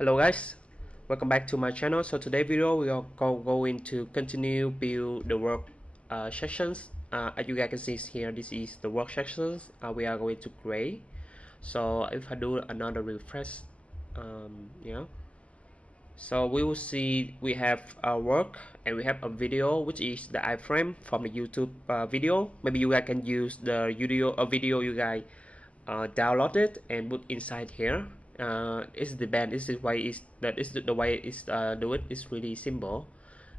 Hello guys, welcome back to my channel. So today video we are going to continue build the work sections. As you guys can see here, this is the work sections we are going to create. So if I do another refresh, yeah, so we will see we have a work and we have a video, which is the iframe from the YouTube video. Maybe you guys can use the video you guys downloaded and put inside here. Is the band. This is why is that is the way it's do it is really simple.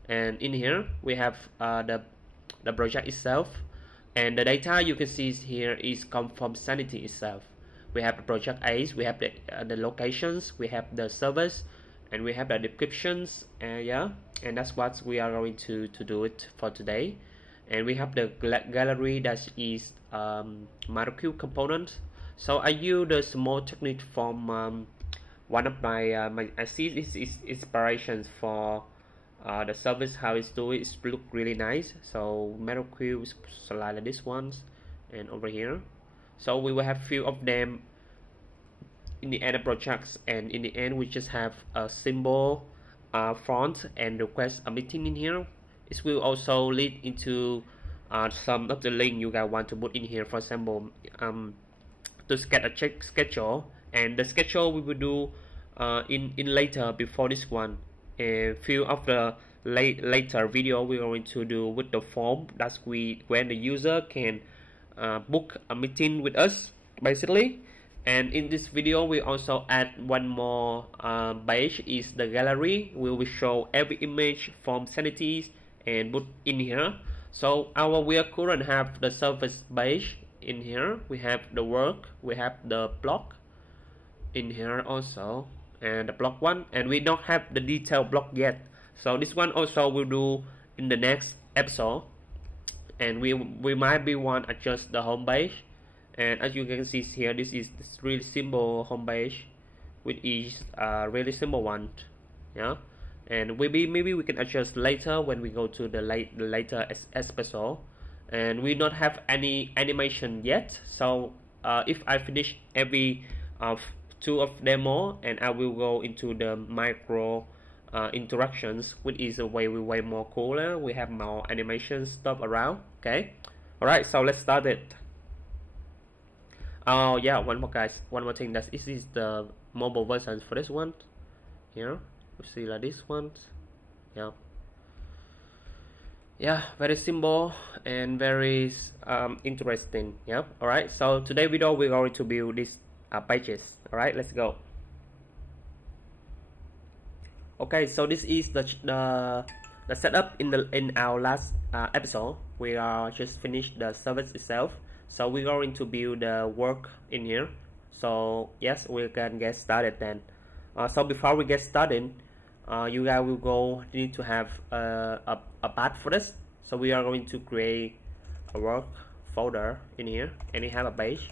And in here we have the project itself, and the data you can see here is come from Sanity itself. We have the project Ace, we have the locations, we have the servers, and we have the descriptions. Yeah, and that's what we are going to do it for today. And we have the gallery that is molecule component. So I use the small technique from one of my I see this is inspirations for the service, how it's doing. It's look really nice. So molecule is like this ones, and over here. So we will have few of them in the end of projects, and in the end we just have a symbol font and request a meeting in here. It will also lead into some of the link you guys want to put in here. For example, to get a schedule, and the schedule we will do in later before this one. A few of the later video we're going to do with the form that's when the user can book a meeting with us basically. And in this video we also add one more page, is the gallery. We will show every image from Sanity and put in here. So we are current have the service page. In here we have the work, we have the block in here also, and the block one, and we don't have the detailed block yet. So this one also we'll do in the next episode. And we might be want to adjust the home page. And as you can see here, this is this really simple home page, which is a really simple one. Yeah, and maybe we can adjust later when we go to the later episode. And we don't have any animation yet. So if I finish every two of demo, and I will go into the micro interactions, which is a way more cooler. We have more animation stuff around. Okay, all right, so let's start it. Oh yeah, one more thing, that this is the mobile version for this one. Here we see like this one. Yeah, very simple and very interesting. Yeah, all right, so today video we're going to build these pages. All right, let's go. Okay, so this is the setup in our last episode. We are just finished the service itself, so we're going to build the work in here. So yes, we can get started then. So before we get started, you guys will need to have a path for this. So we are going to create a work folder in here, and it have a page,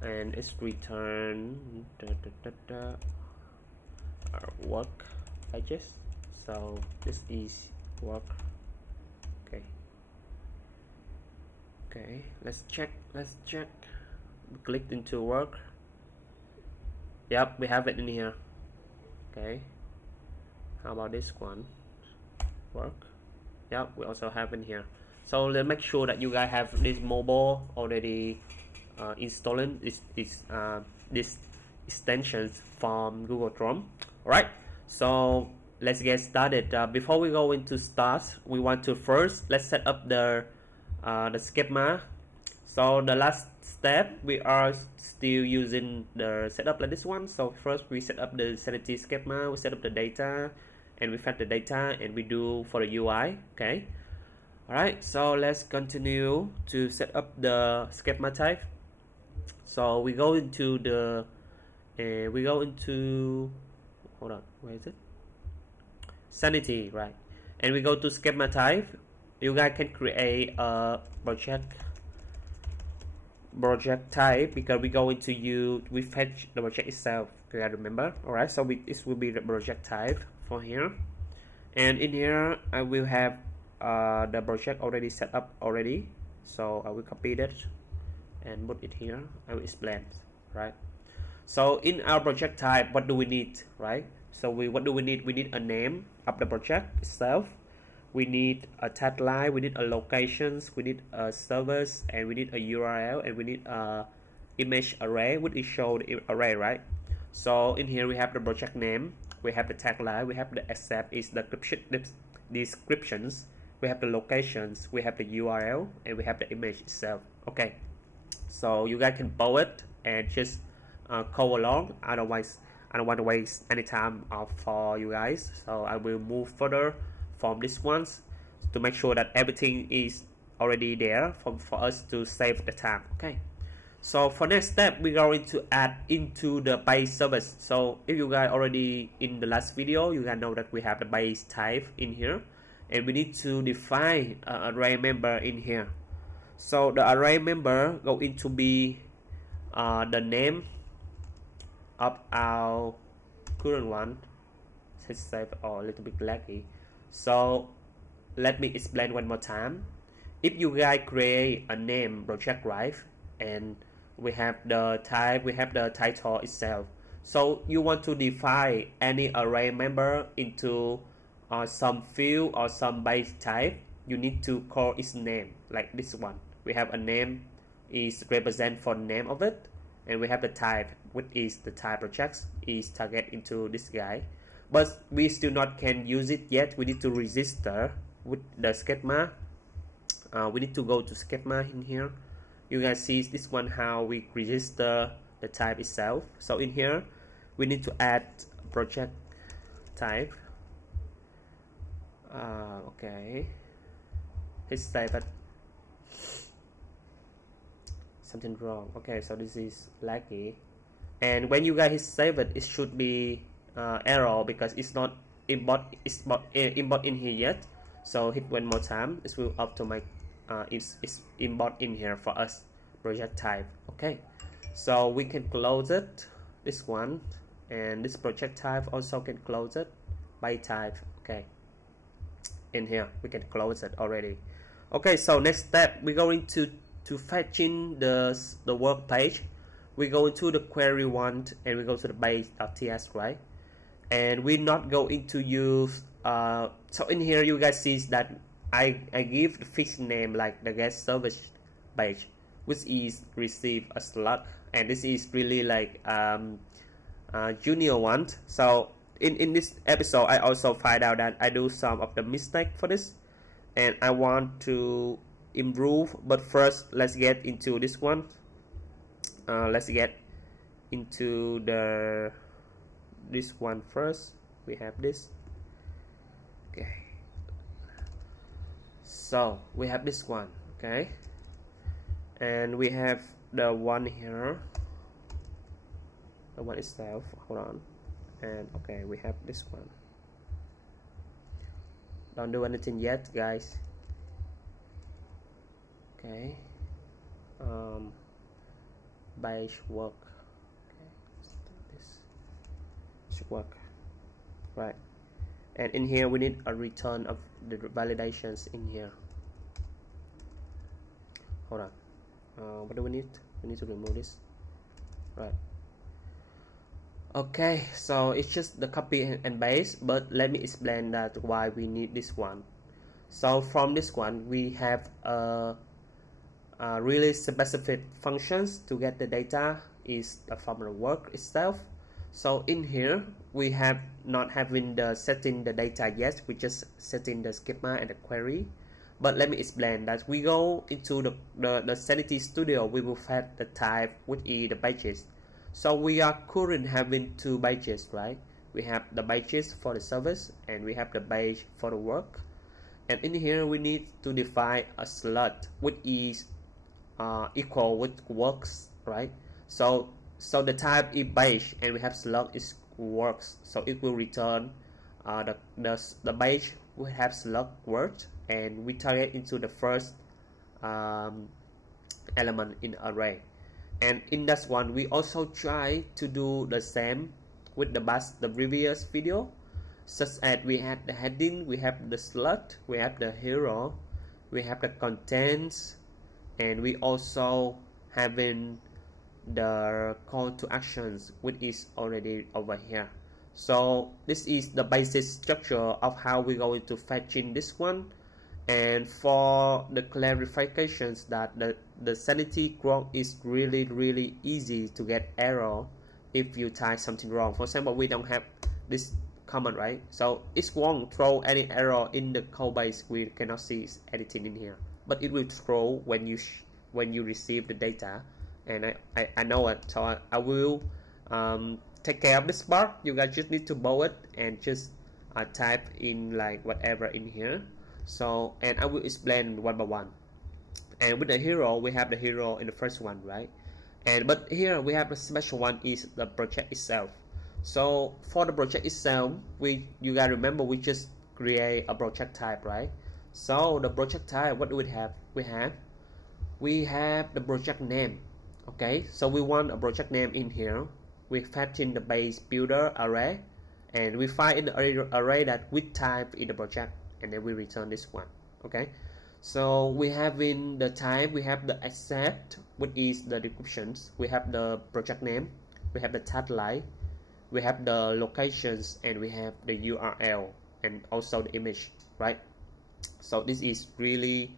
and it's return our work pages. So this is work. Okay, let's check. We clicked into work. Yep, we have it in here. Okay, how about this one? Work. Yeah, we also have in here. So let's make sure that you guys have this mobile already installed. This extensions from Google Chrome. All right, so let's get started. Before we go into start, we want to first let's set up the schema. So the last step, we are still using the setup like this one. So first we set up the Sanity schema, we set up the data, and we fetch the data, and we do for the UI. Okay, all right, so let's continue to set up the schema type. So we go into the hold on, where is it? Sanity, right? And we go to schema type. You guys can create a project type, because we go into we fetch the project itself. You gotta remember. All right, so this will be the project type for here. And in here I will have the project already set up already. So I will copy that and put it here. I will explain, right? So in our project type, what do we need, right? So what do we need? We need a name of the project itself. We need a tagline, we need a locations, we need a service, and we need a URL, and we need a image array, which is show the array, right? So in here we have the project name, we have the tagline, we have the accept is the descriptions, we have the locations, we have the URL, and we have the image itself. Okay, so you guys can bold it and just code along. Otherwise, I don't want to waste any time for you guys, so I will move further from this ones to make sure that everything is already there for us to save the time. Okay, so for next step, we're going to add into the base service. So if you guys already in the last video, you guys know that we have the base type in here, and we need to define an array member in here. So the array member going to be the name of our current one. Let's save a little bit laggy. So let me explain one more time. If you guys create a name project, right, and we have the type, we have the title itself, so you want to define any array member into some field or some base type, you need to call its name, like this one. We have a name is represent for name of it, and we have the type, which is the type projects is target into this guy, but we still not can use it yet. We need to register with the schema. We need to go to schema in here. You guys see this one how we register the type itself. So in here we need to add project type. Okay, let's save it. Something wrong. Okay, so this is laggy, and when you guys save it, it should be error because it's not import in here yet. So hit one more time, it will automate it's import in here for us project type. Okay, so we can close it, this one, and this project type also can close it by type. Okay, in here we can close it already. Okay, so next step, we're going to fetching the work page. We go into the query one and we go to the base.ts, right? And we're not going to use so in here you guys see that I give the fixed name like the guest service page, which is receive a slot, and this is really like junior one. So in this episode I also find out that I do some of the mistake for this, and I want to improve. But first let's get into this one. Let's get into this one first. We have this. Okay, so we have this one. Okay, and we have the one here, the one itself. Hold on. And okay, we have this one. Don't do anything yet, guys. Okay, base work. Okay, this should work, right? And in here we need a return of the validations in here. Hold on. What do we need? We need to remove this, right? Okay, so it's just the copy and paste, but let me explain that why we need this one. So from this one we have really specific functions to get the data is from the work itself. So in here we have not having the setting the data yet, we just setting the schema and the query. But let me explain that we go into the Sanity Studio, we will fetch the type which is the pages. So we are currently having two pages, right? We have the pages for the service and we have the page for the work. And in here we need to define a slot which is equal with works, right? So the type is page and we have slot is works, so it will return the page will have slot words, and we target into the first element in array. And in that one we also try to do the same with the previous video, such as we had the heading, we have the slot, we have the hero, we have the contents, and we also having the call to actions, which is already over here. So this is the basic structure of how we're going to fetch in this one. And for the clarifications that the sanity graph is really easy to get error if you type something wrong. For example, we don't have this command, right? So it won't throw any error in the code base. We cannot see anything in here, but it will throw when you receive the data. And I know it, so I will take care of this part. You guys just need to bow it and just type in like whatever in here. So, and I will explain one by one. And with the hero, we have the hero in the first one, right? And but here we have a special one, is the project itself. So for the project itself, you gotta remember, we just create a project type, right? So the project type, what do we have? We have the project name. Okay, so we want a project name in here. We fetch in the base builder array, and we find in the array that with type in the project, and then we return this one. Okay, so we have in the type, we have the accept, which is the descriptions. We have the project name, we have the tagline, we have the locations, and we have the URL, and also the image, right? So this is really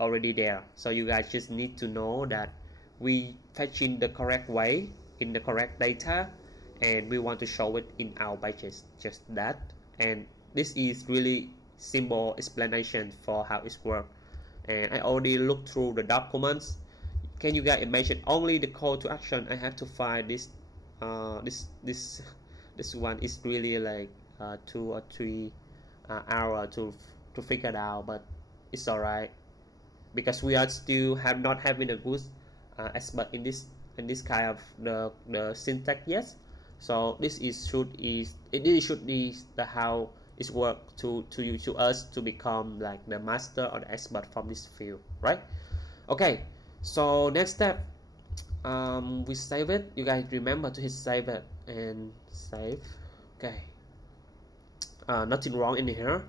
already there. So you guys just need to know that we fetch in the correct way, in the correct data, and we want to show it in our pages, just that. And this is really simple explanation for how it works. And I already looked through the documents. Can you guys imagine only the call to action? I have to find this this one is really like 2 or 3 hours to figure it out, but it's alright, because we are still not having a good expert in this kind of the syntax yet. So this should be the how it works to us to become like the master or the expert from this field, right? Okay, so next step, we save it. You guys remember to hit save it and save. Okay, nothing wrong in here.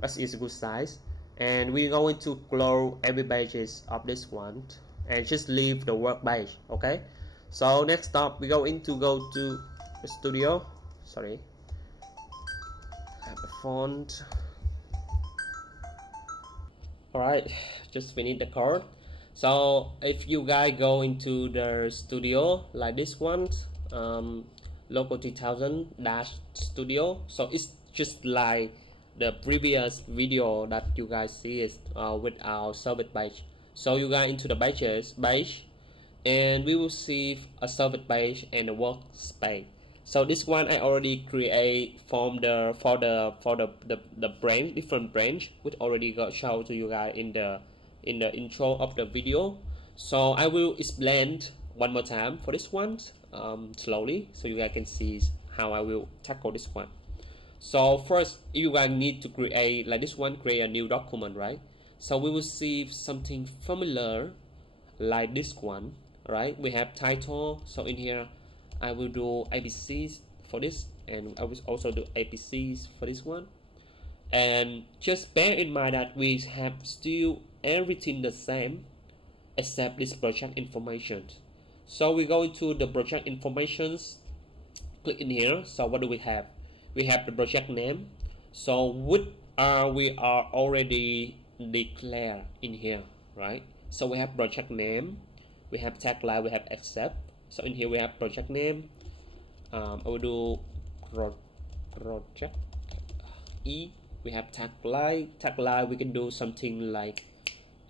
That is a good size. And we're going to close every pages of this one and just leave the work page. Okay, so next up we go to the studio. Sorry, have the font. Alright, just finish the code. So if you guys go into the studio like this one, local 3000 dash studio, so it's just like the previous video that you guys see is with our service page. So you guys into the pages page, and we will see a service page and a workspace. So this one I already create from the branch, different branch, which already got shown to you guys in the intro of the video. So I will explain one more time for this one slowly, so you guys can see how I will tackle this one. So first, you guys need to create like this one, create a new document, right? So we will see something familiar like this one, right? We have title. So in here I will do ABCs for this, and I will also do ABCs for this one. And just bear in mind that we have still everything the same except this project information. So we go into the project informations, click in here. So what do we have? We have the project name, so which we are already declared in here, right? So we have project name, we have tagline, we have accept. So in here we have project name. I will do project E. We have tagline. Tagline we can do something like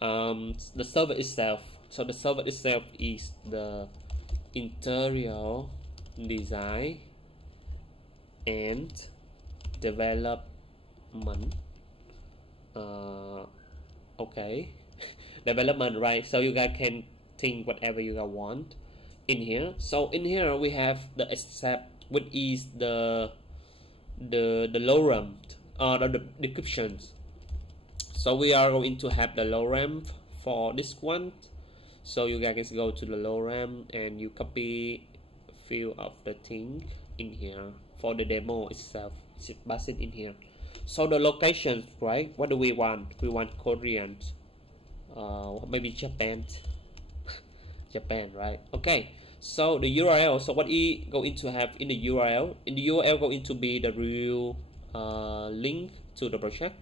the server itself. So the server itself is the interior design and development. Okay, development, right? So you guys can think whatever you guys want in here. So in here we have the accept, which is the lorem or the descriptions. So we are going to have the lorem for this one. So you guys can go to the lorem and you copy a few of the thing in here for the demo itself. Just pass it in here. So the locations, right? What do we want? We want Korean, maybe Japan. Japan, right? Okay, so the URL, so what we going to have in the URL? In the URL going to be the real link to the project,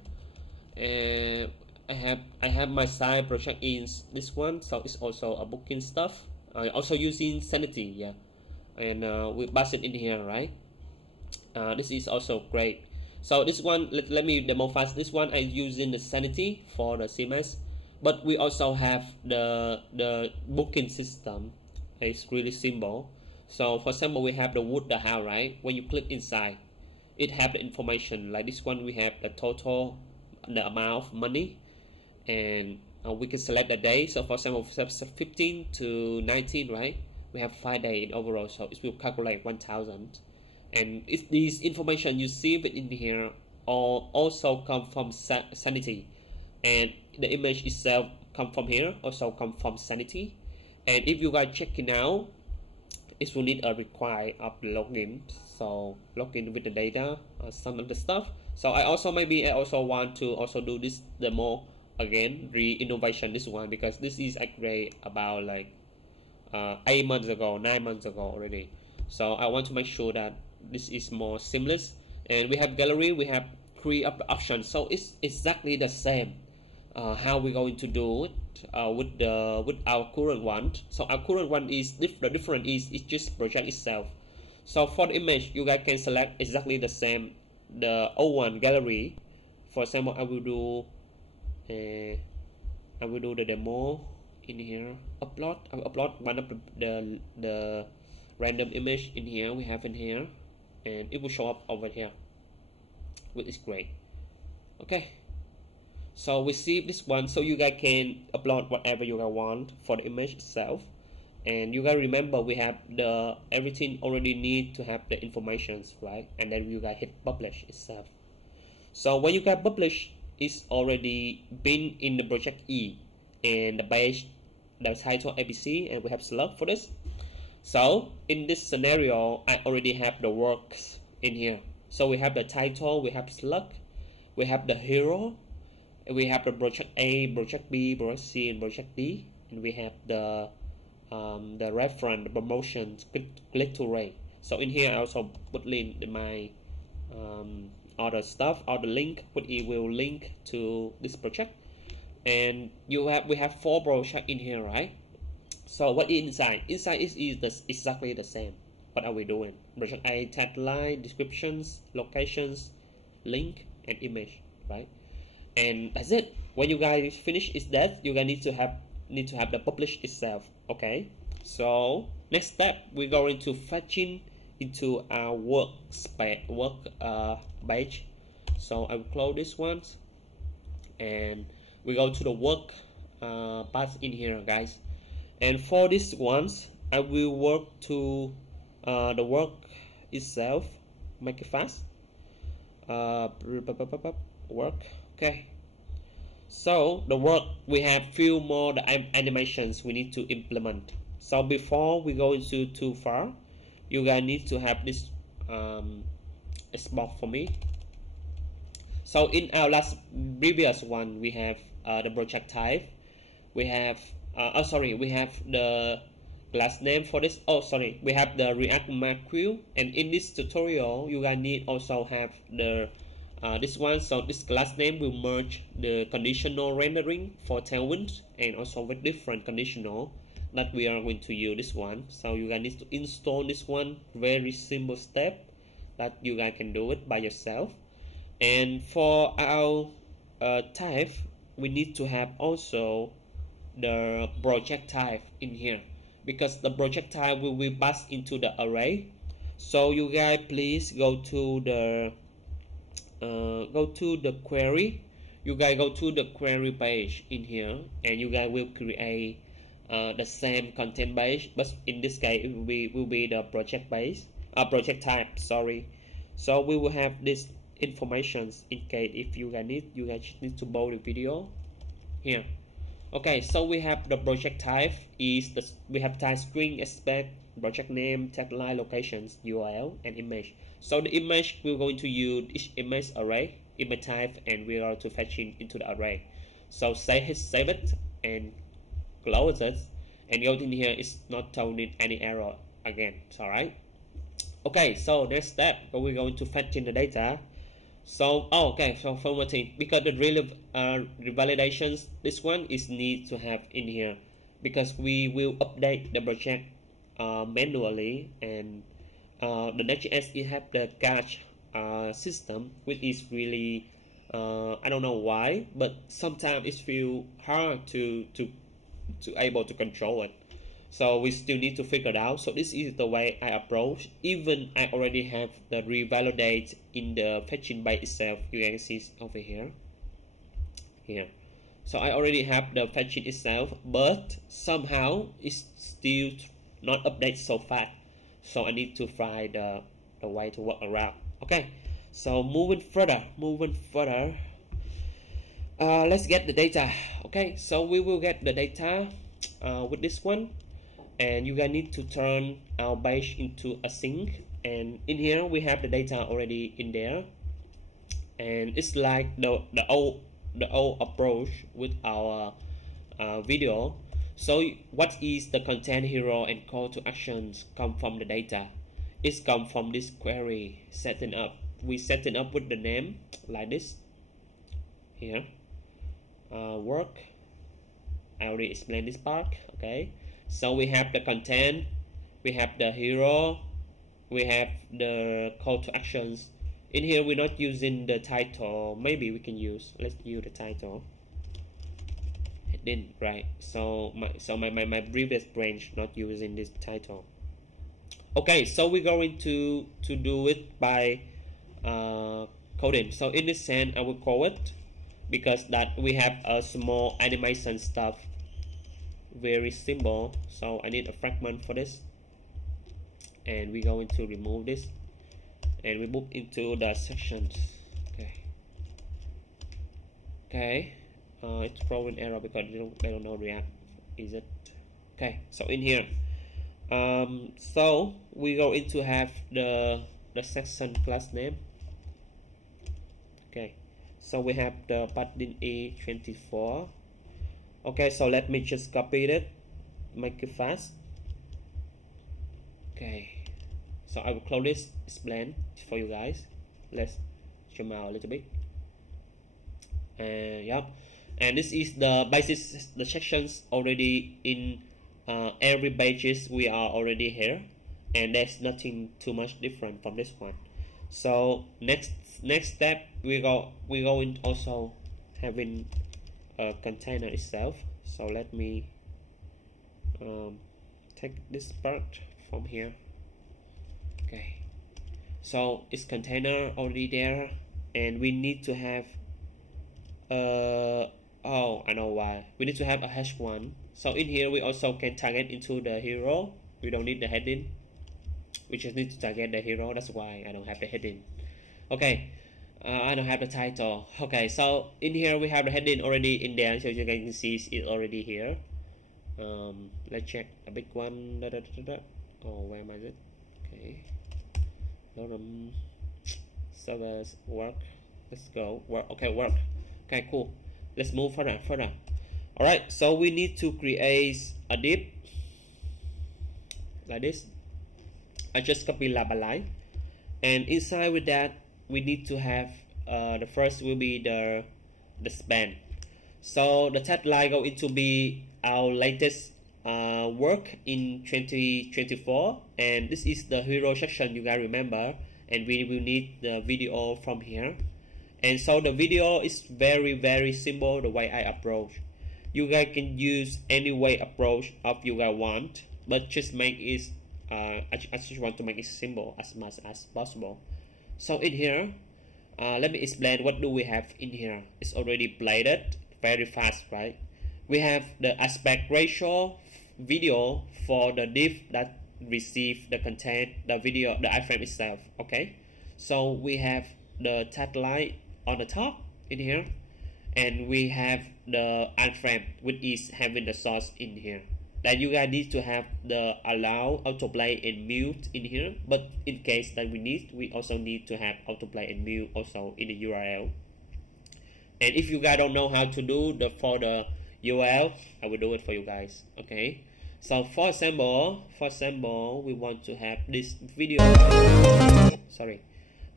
and I have my side project in this one, so it's also a booking stuff. Also using Sanity, yeah, and we pass it in here, right? This is also great. So this one, let me demo fast. This one I'm using the Sanity for the CMS, but we also have the booking system. It's really simple. So for example, we have the wood, the house, right? When you click inside, it have the information. Like this one, we have the total, the amount of money, and we can select the day. So for example, 15 to 19, right? We have 5 days in overall, so it will calculate 1,000. And this information you see in here also come from Sanity, and the image itself come from here, also come from Sanity. And if you guys check it out, it will need a require of login. So login with the data, some of the stuff. So I also want to also do this demo again, re-innovation this one, because this is actually about like 8 months ago, 9 months ago already. So I want to make sure that this is more seamless. And we have gallery, we have 3 options, so it's exactly the same. How we're going to do it with our current one. So our current one is the different is it's just project itself. So for the image, you guys can select exactly the same, the O1 gallery. For example, I will do the demo in here. Upload. I will upload one of the random image in here. We have in here, and it will show up over here, which is great. Okay. So we see this one, so you guys can upload whatever you guys want for the image itself. And you guys remember we have the everything already need to have the informations, right? And then you guys hit publish itself. So when you guys publish, it's already been in the project E, and the page, the title ABC, and we have select for this. So in this scenario, I already have the works in here. So we have the title, we have select, we have the hero, we have the project A, project B, project C, and project D, and we have the reference, the promotion, click to rate. So in here I also put link in my other stuff, or the link, but it will link to this project. And we have 4 projects in here, right? So what is inside? Inside is exactly the same. What are we doing? Project A, tagline, descriptions, locations, link, and image, right? And that's it. When you guys finish is that you guys need to have the publish itself. Okay. So next step, we're going to fetching into our work page. So I will close this one, and we go to the work path in here, guys. And for this ones, I will work to the work itself. Make it fast. Work. Okay. So the work, we have few more the animations we need to implement. So before we go into too far, you guys need to have this export for me. So in our previous one, we have the project type. We have we have the class name for this. We have the React macro. And in this tutorial, you guys need also have the this one. So this class name will merge the conditional rendering for Tailwind, and also with different conditional that we are going to use this one. So you guys need to install this one. Very simple step that you guys can do it by yourself. And for our type, we need to have also the project type in here, because the project type will be passed into the array. So you guys please go to the query. You guys go to the query page in here, and you guys will create the same content page, but in this case it will be the project type. Sorry. So we will have this informations in case if you guys need to pause the video here. Okay, so we have the project type we have type string, aspect, project name, tagline, locations, URL, and image. So the image, we're going to use each image array, image type, and we are to fetch it into the array. So save it and close it, and go in here, it's not throwing any error again. It's all right. Okay, so next step, we're going to fetch in the data. So okay, so for one thing, because the revalidations, this one is need to have in here, because we will update the project manually, and the Next.js it have the cache system, which is really I don't know why, but sometimes it feel hard to able to control it. So we still need to figure it out. So this is the way I approach. Even I already have the revalidate in the fetching by itself. You can see over here. So I already have the fetching itself, but somehow it's still not update so fast. So I need to find the way to work around. Okay. So moving further, let's get the data. Okay. So we will get the data with this one. And you guys need to turn our page into async, and in here we have the data already in there, and it's like the old approach with our video. So what is the content hero and call to actions come from the data? It's come from this query setting up. We setting up with the name like this here. Work. I already explained this part. Okay. So we have the content, we have the hero, we have the call to actions. In here we're not using the title. Maybe we can use, let's use the title. Then right. So my previous branch not using this title. Okay, so we're going to do it by coding. So in this sense I will call it, because that we have a small animation stuff, very simple. So I need a fragment for this, and we're going to remove this, and we move into the sections. Okay, it's throwing error because they don't know React, is it? Okay, so in here so we go into have the section class name. Okay, so we have the padding E24. Okay, so let me just copy it, make it fast. Okay, so I will close this, explain for you guys. Let's zoom out a little bit. And yeah, and this is the basis, the sections already in every pages we are already here, and there's nothing too much different from this one. So next step we go in also having a container itself. So let me take this part from here. Okay, so it's container already there, and we need to have oh, I know why, we need to have a h1. So in here we also can target into the hero. We don't need the heading, we just need to target the hero. That's why I don't have the heading. Okay, I don't have the title. Okay, so in here we have the heading already in there, so you can see it's already here. Let's check a big one. Oh, where am I? Okay, servers work. Let's go work. Okay, work. Okay, cool. Let's move further. All right, so we need to create a div like this. I just copy line, and inside with that we need to have the first will be the span. So the tagline going to be our latest work in 2024, and this is the hero section, you guys remember, and we will need the video from here. And so the video is very simple the way I approach. You guys can use any way approach of you guys want, but just make it I just want to make it simple as much as possible. So in here let me explain what do we have in here. It's already played it very fast, right? We have the aspect ratio video for the div that receive the content, the video, the iframe itself. Okay, so we have the tagline on the top in here, and we have the iframe which is having the source in here. That you guys need to have the allow autoplay and mute in here, but in case that we also need to have autoplay and mute also in the URL. And if you guys don't know how to do for the URL, I will do it for you guys. Okay, So for example, we want to have this video. Sorry,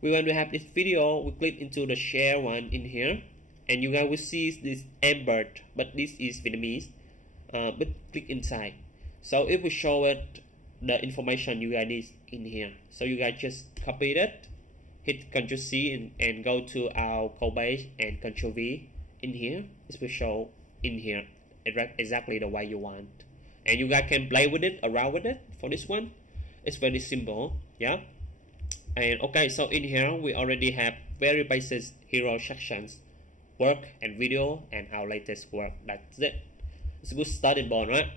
we want to have this video. We click into the share one in here, and you guys will see this embed, but this is Vietnamese. But click inside. So if we show it the information you guys need in here, so you guys just copy it, hit Ctrl C and go to our code base and Ctrl V in here. It will show in here exactly the way you want, and you guys can play with it, around with it. For this one, it's very simple, yeah. And okay, so in here we already have very basic hero sections, work and video, and our latest work. That's it. It's a good starting point, right?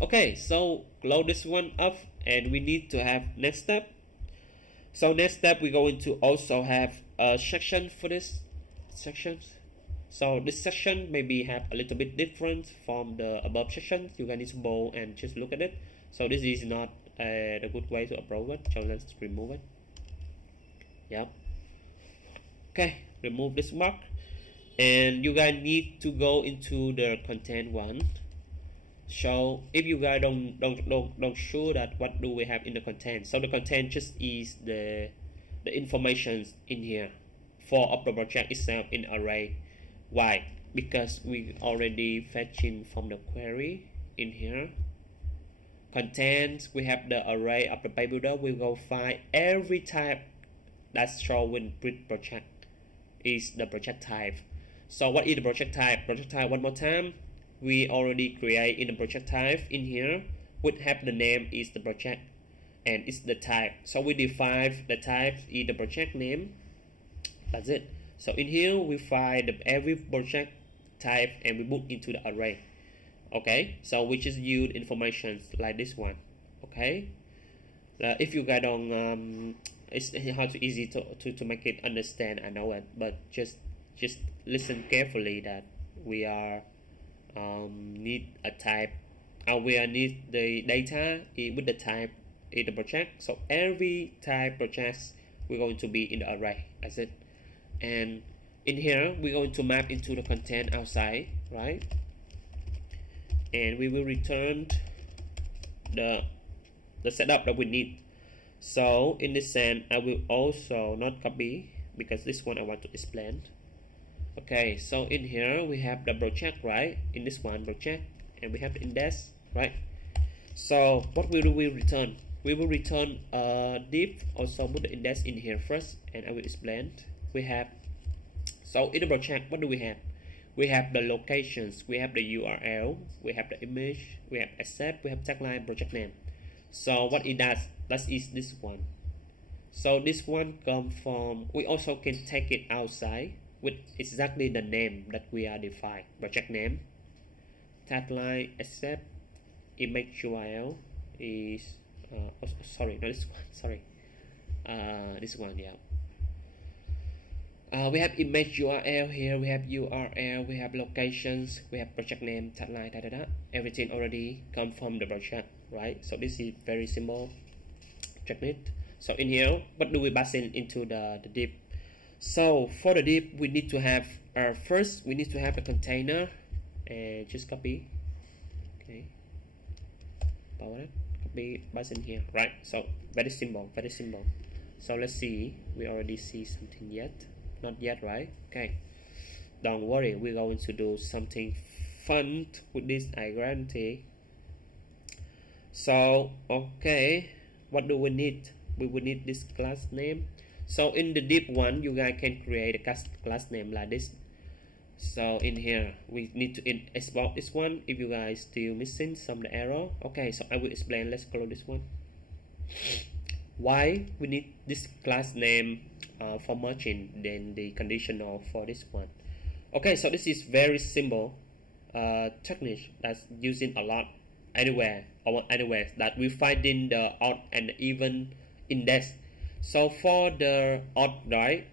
Okay, so load this one up, and we need to have next step. So next step, we're going to also have a section for this sections. So this section maybe have a little bit different from the above sections. You guys need to go and just look at it. So this is not the good way to approach it. So let's remove it. Yep. Okay, remove this mark, and you guys need to go into the content one. So if you guys don't sure that what do we have in the content, so the content just is the information in here for of the project itself in array. Why? Because we already fetching from the query in here. Content, we have the array of the page builder. We go find every type that's shown with project is the project type. So what is the project type? Project type, one more time, we already create in the project type in here. Would have the name is the project, and it's the type. So we define the type is the project name. That's it. So in here we find every project type and we put into the array. Okay, so we just use information like this one. Okay, if you guys don't it's hard to easy to make it understand, I know it, but just listen carefully that we are need a type, we are need the data with the type in the project. So every type projects we're going to be in the array. That's it. And in here we're going to map into the content outside, right? And we will return the setup that we need. So in this sense, I will also not copy because this one I want to explain. Okay, so in here we have the project, right? In this one project, and we have the index, right? So what will we return? We will return a div. Also put the index in here first, and I will explain. We have, so in the project, what do we have? We have the locations, we have the URL, we have the image, we have accept, we have tagline, project name. So what it does, that is this one. So this one comes from, we also can take it outside with exactly the name that we are defined. Project name, tagline, accept, image URL is, sorry, not this one, sorry. This one, yeah. We have image URL here, we have URL, we have locations, we have project name, tagline, everything already come from the project, right? So this is very simple. Check it. So in here, what do we pass into the div? So for the div, we need to have first we need to have a container, and just copy. Okay, power it, copy, pass in here, right? So very simple, very simple. So let's see, we already see something yet. Not yet, right? Okay, don't worry, we're going to do something fun with this, I guarantee. So okay, what do we need? We will need this class name. So in the div one, you guys can create a class name like this. So in here we need to export this one if you guys still missing some error. Okay, so I will explain. Let's close this one. Why we need this class name for merging than the conditional for this one? Okay, so this is very simple technique that's using a lot anywhere that we find in the odd and the even index. So for the odd, right,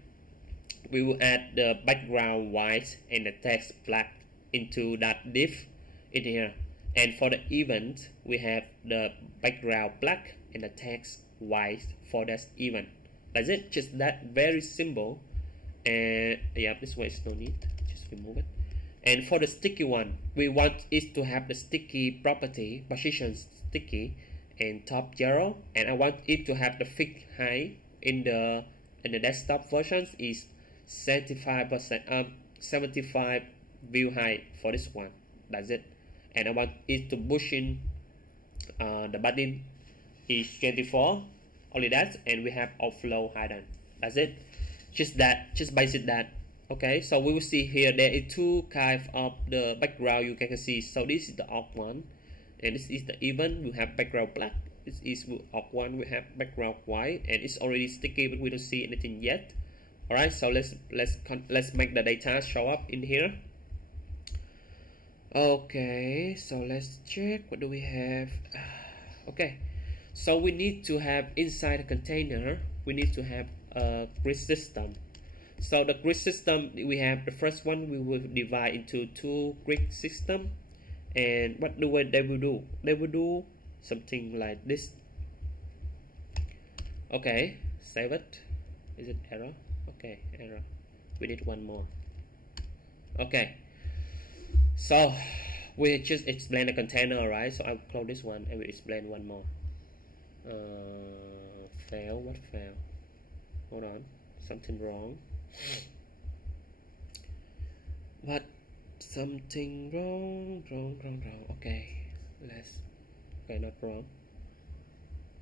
we will add the background white and the text black into that div in here. And for the event, we have the background black and the text white for that event. That's it, just that, very simple. And yeah, this way is no need, just remove it. And for the sticky one, we want it to have the sticky property, position sticky, and top 0. And I want it to have the fixed height in the desktop versions is 75%, 75 view height for this one. That's it. And I want it to push in the button is 24. Only that, and we have offload hidden. That's it. Just that. Just basic that. Okay, so we will see here there is two kinds of the background you can see. So this is the odd one, and this is the even. We have background black. This is odd one. We have background white, and it's already sticky, but we don't see anything yet. All right, so let's make the data show up in here. Okay, so let's check. What do we have? Okay, so we need to have inside the container. We need to have a grid system. So the grid system, we have the first one, we will divide into two grid system. And what they will do? They will do something like this. Okay, save it. Is it error? Okay, error. We need one more. Okay, so we just explain the container, right? So I'll close this one and we explain one more. Fail. What fail? Hold on, something wrong. What? Something wrong. Okay, not wrong.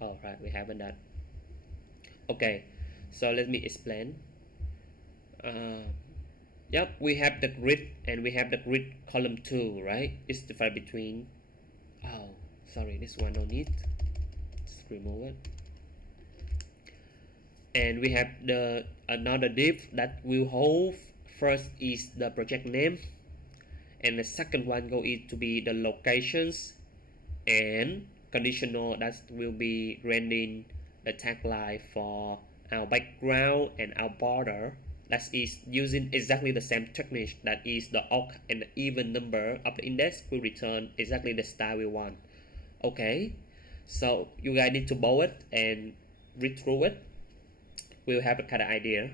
All right, we haven't done. Okay, so let me explain. Yep, we have the grid and we have the grid column 2, right? It's divided between. Oh, sorry, this one no need. Just remove it. And we have the another div that will hold. First is the project name, and the second one to be the locations, and conditional that will be rendering the tagline for our background and our border. That is using exactly the same technique, that is the odd and the even number of the index will return exactly the style we want. Okay, so you guys need to bow it and read through it. We'll have a kind of idea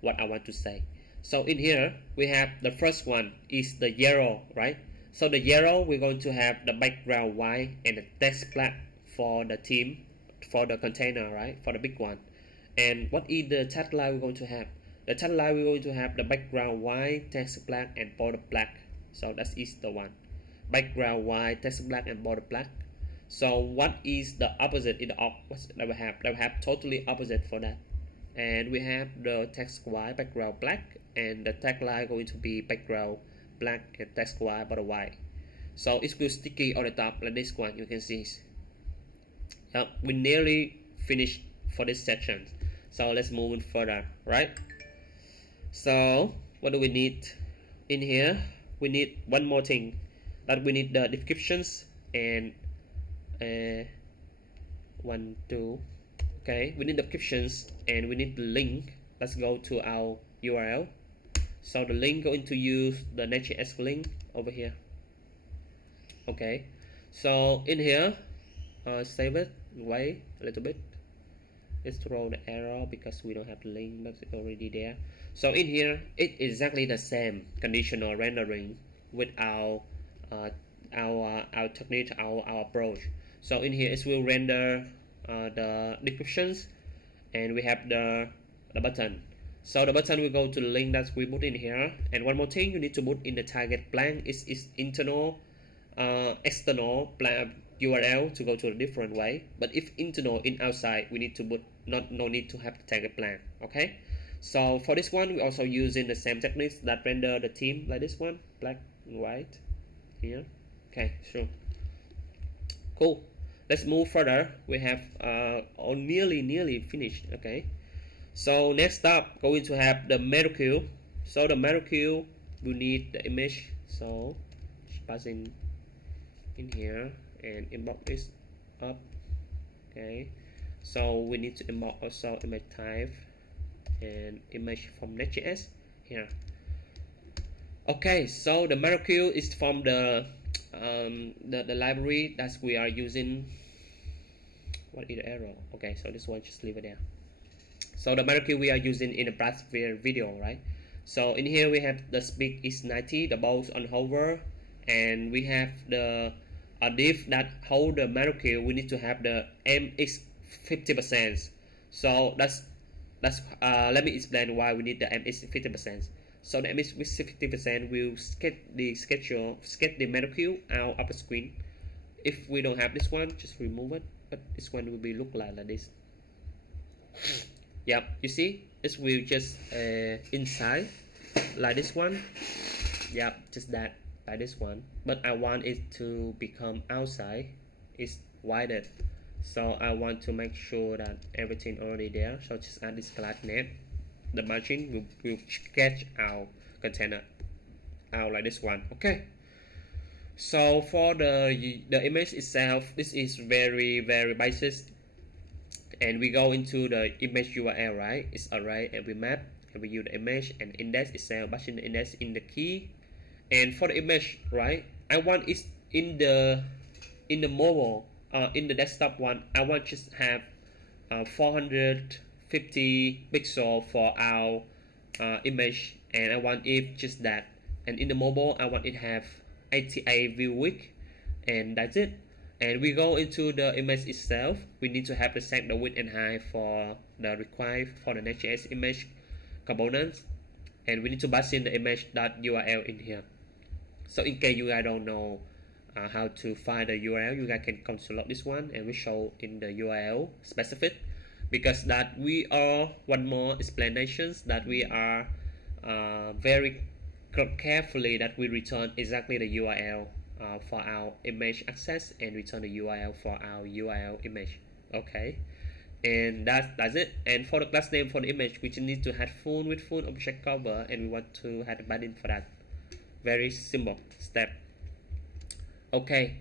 what I want to say. So in here we have the first one is the yellow, right? So the yellow, we're going to have the background white and the text black for the theme, for the container, right? For the big one. And what is the tagline we're going to have? The tagline we're going to have the background white, text black, and border black. So that is the one. Background white, text black, and border black. So what is the opposite in the op? What that we have? That we have totally opposite for that. And we have the text white, background black, and the tagline going to be background black and text white, border white. So it's will sticky on the top like this one. You can see. We nearly finished for this section. So let's move on further, right? So what do we need in here? We need one more thing. That we need the descriptions and 1, 2. Okay, we need the descriptions and we need the link. Let's go to our URL. So the link going to use the Next.js link over here. Okay, so in here, save it, wait a little bit. Let's throw the error because we don't have the link, but it's already there. So in here, it's exactly the same conditional rendering with our technique, our approach. So in here, it will render the descriptions, and we have the button. So the button will go to the link that we put in here. And one more thing, you need to put in the target blank. It's internal, external URL to go to a different way. But if internal in outside, we need to put no need to have the target blank. Okay. So for this one, we also using the same techniques that render the theme like this one, black and white here. Okay, sure. Cool. Let's move further. We have nearly finished. Okay. So next up, going to have the meta queue. So the meta queue, we need the image. So passing in here and inbox this up. Okay. So we need to inbox also image type and image from Next.js here. Okay. So the meta queue is from the library that we are using. What is the error? Okay. So this one just leave it there. So the meta queue we are using in the past video, right? So in here we have the speed is 90, the balls on hover, and we have the div that hold the molecule. We need to have the mx 50%. So that's let me explain why we need the mx 50%. So the mx 50% will sketch the molecule out of the screen. If we don't have this one, just remove it, but this one will be look like this. Yep, you see it will just inside like this one. Yep, just that, like this one, but I want it to become outside. It's wider, so I want to make sure that everything already there. So just add this class net. The margin will sketch our container out like this one. Okay, so for the image itself, this is very basic, and we go into the image URL, right? It's array, and we map, and we use the image and index itself, passing the index in the key. And for the image, right, I want it in the mobile, in the desktop one, I want just have 450 pixel for our image, and I want it just that. And in the mobile, I want it have 88 view width, and that's it. And we go into the image itself. We need to have to set the width and height for the required for the Next.js image components, and we need to pass in the image.url in here. So in case you guys don't know how to find the URL, you guys can console this one, and we show in the URL specific, because that we are one more explanations that we are very carefully that we return exactly the URL for our image access, and return the URL for our URL image. Okay, and that's it. And for the class name for the image, we just need to have full with full object cover, and we want to have a padding for that. Very simple step. Okay,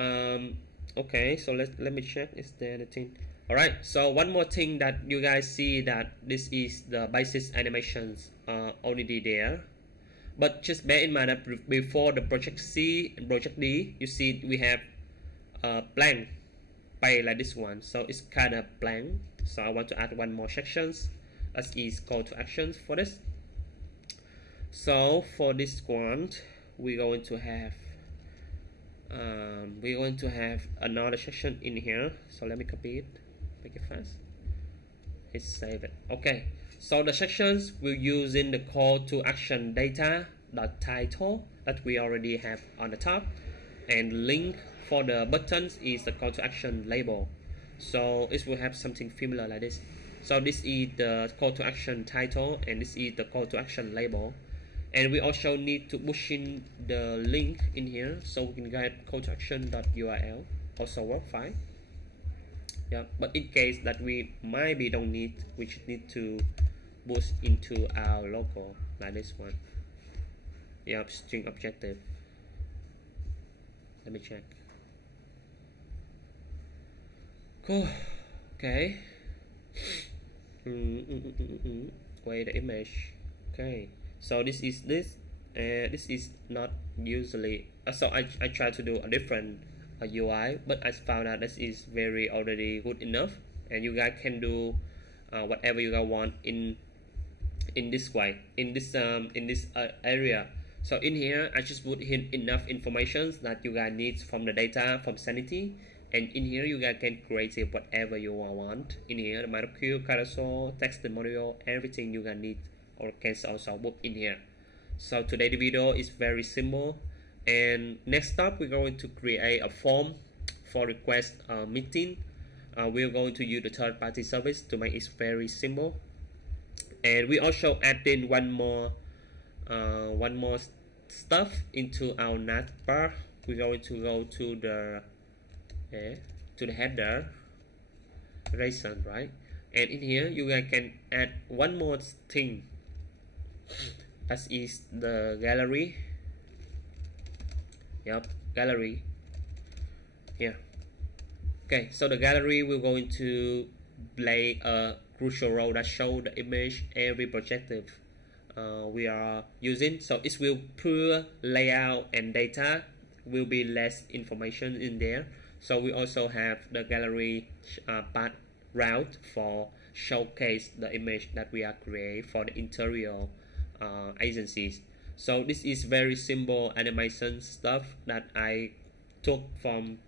okay, so let me check, is there anything? All right, so one more thing that you guys see, that this is the basic animations already there, but just bear in mind that before the project C and project D, you see we have blank page like this one, so it's kind of blank. So I want to add one more sections, that is call to actions for this. So for this one, we're going to have another section in here. So let me copy it, make it fast, hit save it. Okay, so the sections we're using the call to action data.title that we already have on the top, and link for the buttons is the call to action label. So it will have something similar like this. So this is the call to action title, and this is the call to action label. And we also need to push in the link in here, so we can get call to action.url, also work fine. Yeah, but in case that we maybe don't need, we should need to push into our local like this one. Yeah, string objective. Let me check. Cool. Okay. Wait, the image. Okay. So this is not usually. So I try to do a different UI, but I found out this is very already good enough, and you guys can do whatever you guys want in this way, in this area. So in here, I just put in enough information that you guys need from the data from Sanity, and in here you guys can create it whatever you want. In here, the molecule, carousel, text, the module, everything you guys need, or can also put in here. So today the video is very simple, and next up we're going to create a form for request meeting. We're going to use the third-party service to make it very simple, and we also add in one more stuff into our navbar. We're going to go to the header reason, right? And in here you guys can add one more thing, that is the gallery. Yep, gallery here. Okay, so the gallery we're going to play a crucial role that show the image every projective we are using. So it will pure layout and data, will be less information in there. So we also have the gallery path route for showcase the image that we are create for the interior agencies. So this is very simple animation stuff that I took from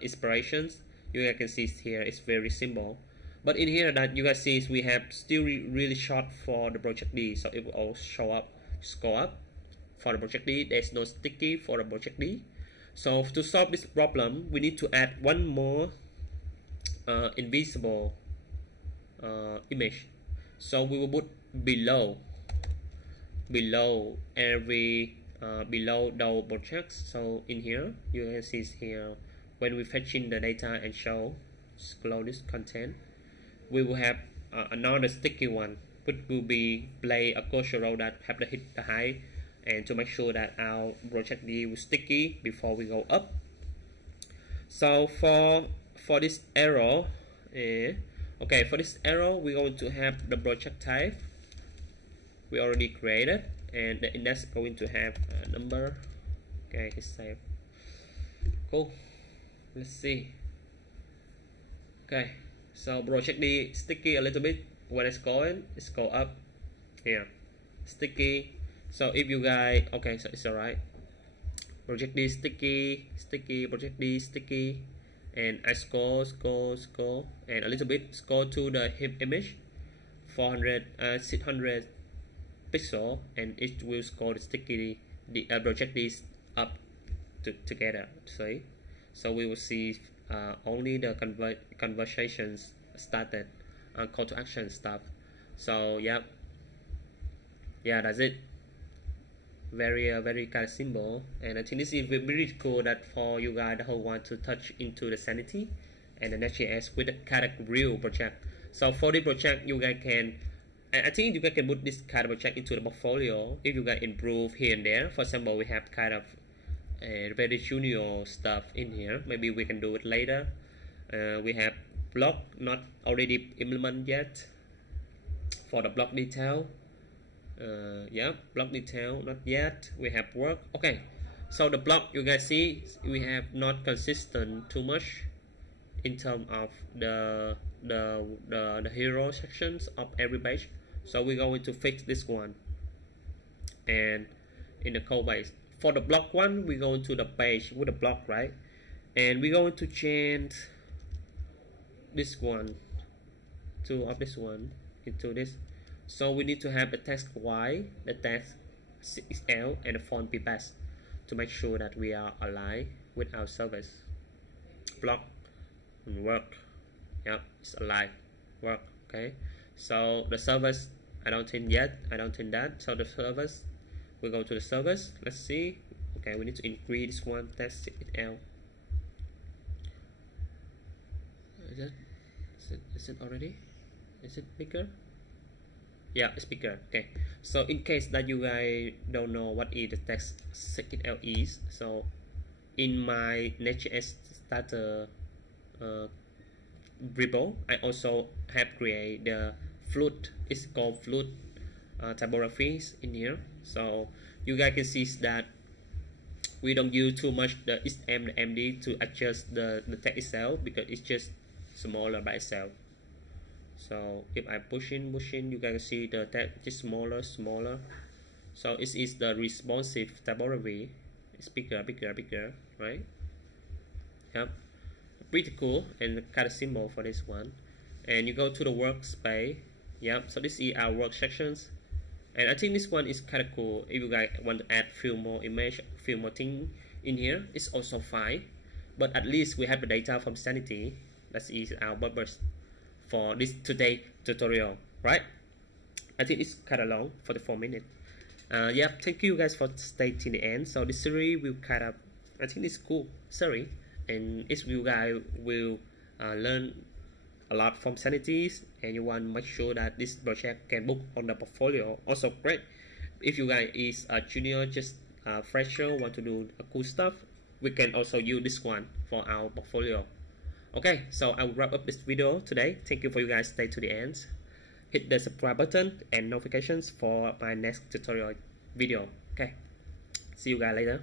inspirations. You guys can see here it's very simple, but in here that you guys see is we have still really short for the project D. So it will all show up, scroll up for the project D. There's no sticky for the project D. So to solve this problem, we need to add one more invisible image. So we will put below every below the projects. So in here you can see here when we fetch in the data and show scroll this content, we will have another sticky one, which will be play a cursor row that have the hit the high, and to make sure that our project D will sticky before we go up. So for this arrow, okay, for this arrow we're going to have the project type we already created, and the index going to have a number. Okay, it's save. Cool. Let's see. Okay, so project D sticky a little bit when it's going up here, sticky. So if you guys, okay, so it's alright. Project D sticky, project D sticky, and I scroll, and a little bit scroll to the image, 600 pixel, and it will scroll the sticky, the project D up together. See, so we will see only the conversations started, call to action stuff. So yeah, that's it. Very kind of simple, and I think this is really cool that for you guys who want to touch into the sanity and the Next.js with the kind of real project. So for the project, you guys can, I think you guys can put this kind of project into the portfolio if you guys improve here and there. For example, we have kind of very junior stuff in here. Maybe we can do it later. We have block not already implemented yet for the block detail. Yeah, block detail not yet. We have work. Okay, so the block you guys see we have not consistent too much in terms of the hero sections of every page. So we're going to fix this one, and in the code base for the block one we're going to the page with the block, right? And we're going to change this one to this one into this. So we need to have the text Y, the text XL, and the font be best to make sure that we are aligned with our service. Block and work. Yep, it's aligned. Work. Okay. So the service, I don't think yet. I don't think that. So the service, we go to the service. Let's see. Okay, we need to increase this one. Text XL. Is it already? Is it bigger? Yeah, it's bigger. Okay, so in case that you guys don't know what is the text XL is, so in my Next.js starter repo, I also have created the flute. It's called flute typographies in here. So you guys can see that we don't use too much the XM, the MD to adjust the text itself, because it's just smaller by itself. So if I push in, you guys see the text is smaller. So it is the responsive typography. It's bigger, right? Yep, pretty cool and kind of simple for this one. And you go to the workspace. Yep, so this is our work sections, and I think this one is kind of cool. If you guys want to add few more image, few more thing in here, it's also fine. But at least we have the data from sanity. That is our purpose for this today tutorial, right? I think it's kind of long, 44 minutes. Yeah, thank you guys for staying till the end. So this series will kind of, I think it's cool series, and if you guys will learn a lot from sanities, and you want to make sure that this project can book on the portfolio, also great. If you guys is a junior, just fresher, want to do cool stuff, we can also use this one for our portfolio. Okay, so I will wrap up this video today. Thank you for you guys stay to the end. Hit the subscribe button and notifications for my next tutorial video. Okay, see you guys later.